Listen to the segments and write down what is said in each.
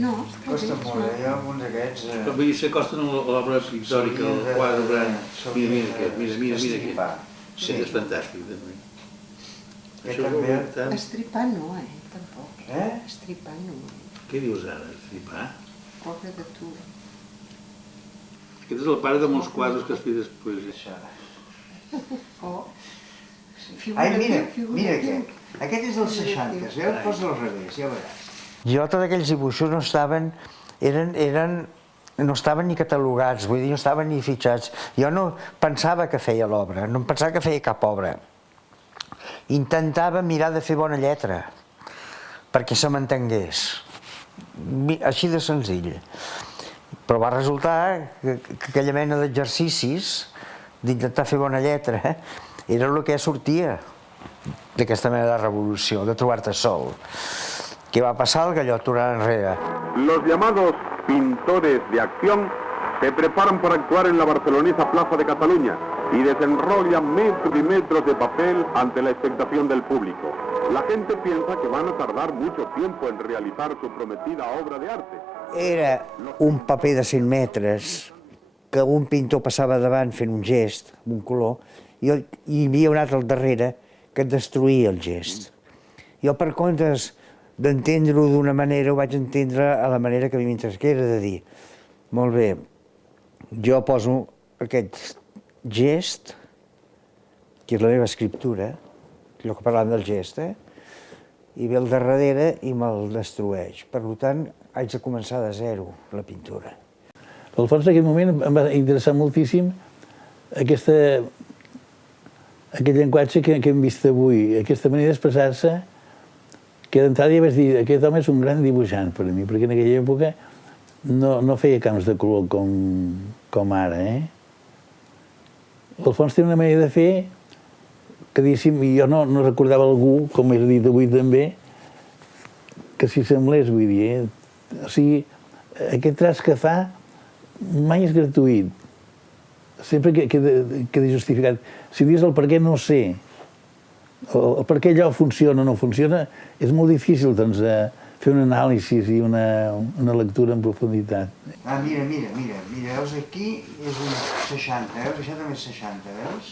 No, costa molt, hi ha alguns d'aquests... Però vull dir, s'acosten a l'obra pictòrica, el quadre gran. Mira aquest, mira aquest. Sí. És fantàstic, també. Aquest també... Estripar no, tampoc. Estripar no. Què dius ara, estripar? Pobre de tu. Aquest és el pare de molts quadres que has fet després. Oh. Ai, mira aquest. Aquest és dels 60, veu? Posa al revés, ja veuràs. Jo, tots aquells dibuixos no estaven... no estaven ni catalogats, vull dir, no estaven ni fitxats. Jo no pensava que feia l'obra, no em pensava que feia cap obra. Intentava mirar de fer bona lletra, perquè se m'entengués. Així de senzill. Però va resultar que aquella mena d'exercicis, d'intentar fer bona lletra, era el que sortia d'aquesta mena de revolució, de trobar-te sol. Què va passar el gallot tornant enrere? Los llamados pintores de acción se preparan para actuar en la barcelonesa Plaza de Cataluña y desenrollan metros y metros de papel ante la expectación del público. La gente piensa que van a tardar mucho tiempo en realizar su prometida obra de arte. Era un paper de 100 metres que un pintor passava davant fent un gest, amb un color, i hi havia un altre al darrere que destruïa el gest. Jo, per comptes d'entendre-ho d'una manera, ho vaig entendre a la manera que a mi m'interessa, que era de dir, molt bé, jo poso aquest gest, que és la meva escriptura, allò que parlàvem del gest, i ve al darrere i me'l destrueix. Per tant, haig de començar de zero, la pintura. L'Alfons, en aquell moment, em va interessar moltíssim aquest llenguatge que hem vist avui, aquesta manera d'expressar-se, que d'entrada ja vaig dir, aquest home és un gran dibuixant per a mi, perquè en aquella època no feia camps de color com ara. L'Alfons té una manera de fer que, diguéssim, jo no recordava algú, com he dit avui també, que s'hi semblés, vull dir. O sigui, aquest traç que fa mai és gratuït. Sempre queda justificat. Si dius el per què no sé, el per què allò funciona o no funciona, és molt difícil, doncs, fer un anàlisi i una lectura en profunditat. Mira, veus, aquí és un 60, veus? Això també és 60, veus?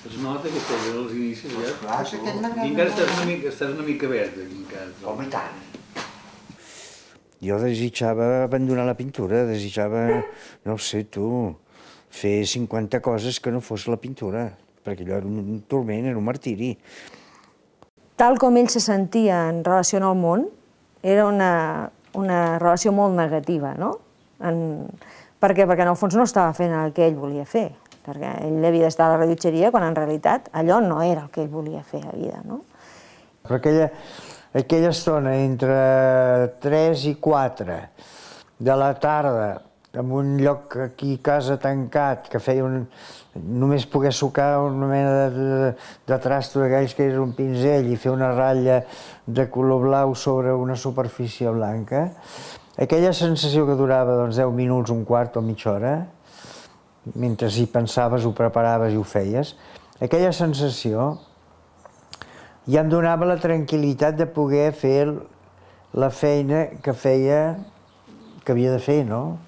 Es nota que estàs als inicis, ja? Clar, estàs una mica verd, aquí, encara. Home, i tant. Jo desitjava abandonar la pintura, desitjava, no ho sé tu, fer 50 coses que no fos la pintura, perquè allò era un turment, era un martiri. Tal com ell se sentia en relació al món, era una relació molt negativa, no? Per què? Perquè en el fons no estava fent el que ell volia fer, perquè ell havia d'estar a la rellotgeria quan en realitat allò no era el que ell volia fer a vida, no? Però aquella estona entre 3 i 4 de la tarda, en un lloc aquí a casa tancat, que feia només poder sucar una mena de trasto d'aquells que era un pinzell i fer una ratlla de color blau sobre una superfície blanca, aquella sensació que durava 10 minuts, un quart o mitja hora, mentre hi pensaves, ho preparaves i ho feies, aquella sensació ja em donava la tranquil·litat de poder fer la feina que havia de fer, no?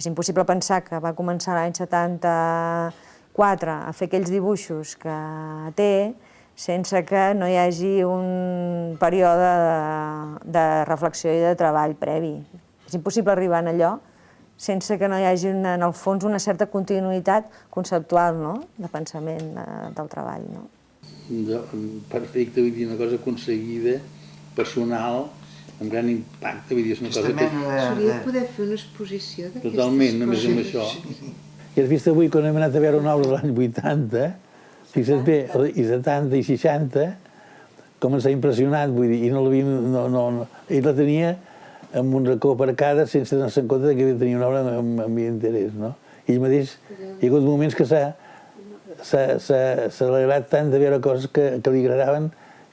És impossible pensar que va començar l'any 74 a fer aquells dibuixos que té sense que no hi hagi un període de reflexió i de treball previ. És impossible arribar a allò sense que no hi hagi, en el fons, una certa continuïtat conceptual, no?, de pensament del treball, no? Perfecte, vull dir, una cosa aconseguida, personal, amb gran impacte, vull dir, és una cosa que... S'hauria de poder fer una exposició d'aquestes coses. Totalment, només amb això. I has vist avui, quan hem anat a veure una obra de l'any 80, fixa't bé, i 70 i 60, com ens ha impressionat, vull dir, i no l'havíem... Ell la tenia amb un racó aparcada sense donar-se en compte que tenia una obra amb interès, no? Ell mateix, hi ha hagut moments que s'ha alegrat tant de veure coses que li agradaven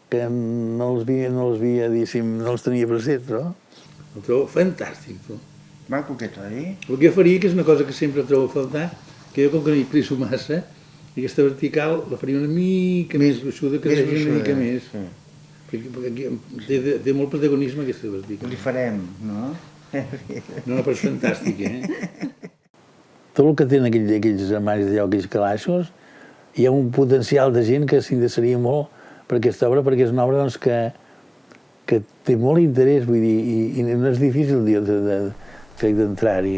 que no els tenia presents, no? Ho trobo fantàstic, tu. Maco aquest, oi? El que jo faria, que és una cosa que sempre trobo a faltar, que jo com que no hi plisso massa, aquesta vertical la faria una mica més gruixuda, que deixi una mica més. Perquè aquí té molt protagonisme aquesta bastica. Li farem, no? No, però és fantàstic, Tot el que tenen aquells armaris d'allò, aquells calaixos, hi ha un potencial de gent que s'interessaria molt per aquesta obra, perquè és una obra doncs, que té molt interès, vull dir, i no és difícil d'entrar-hi,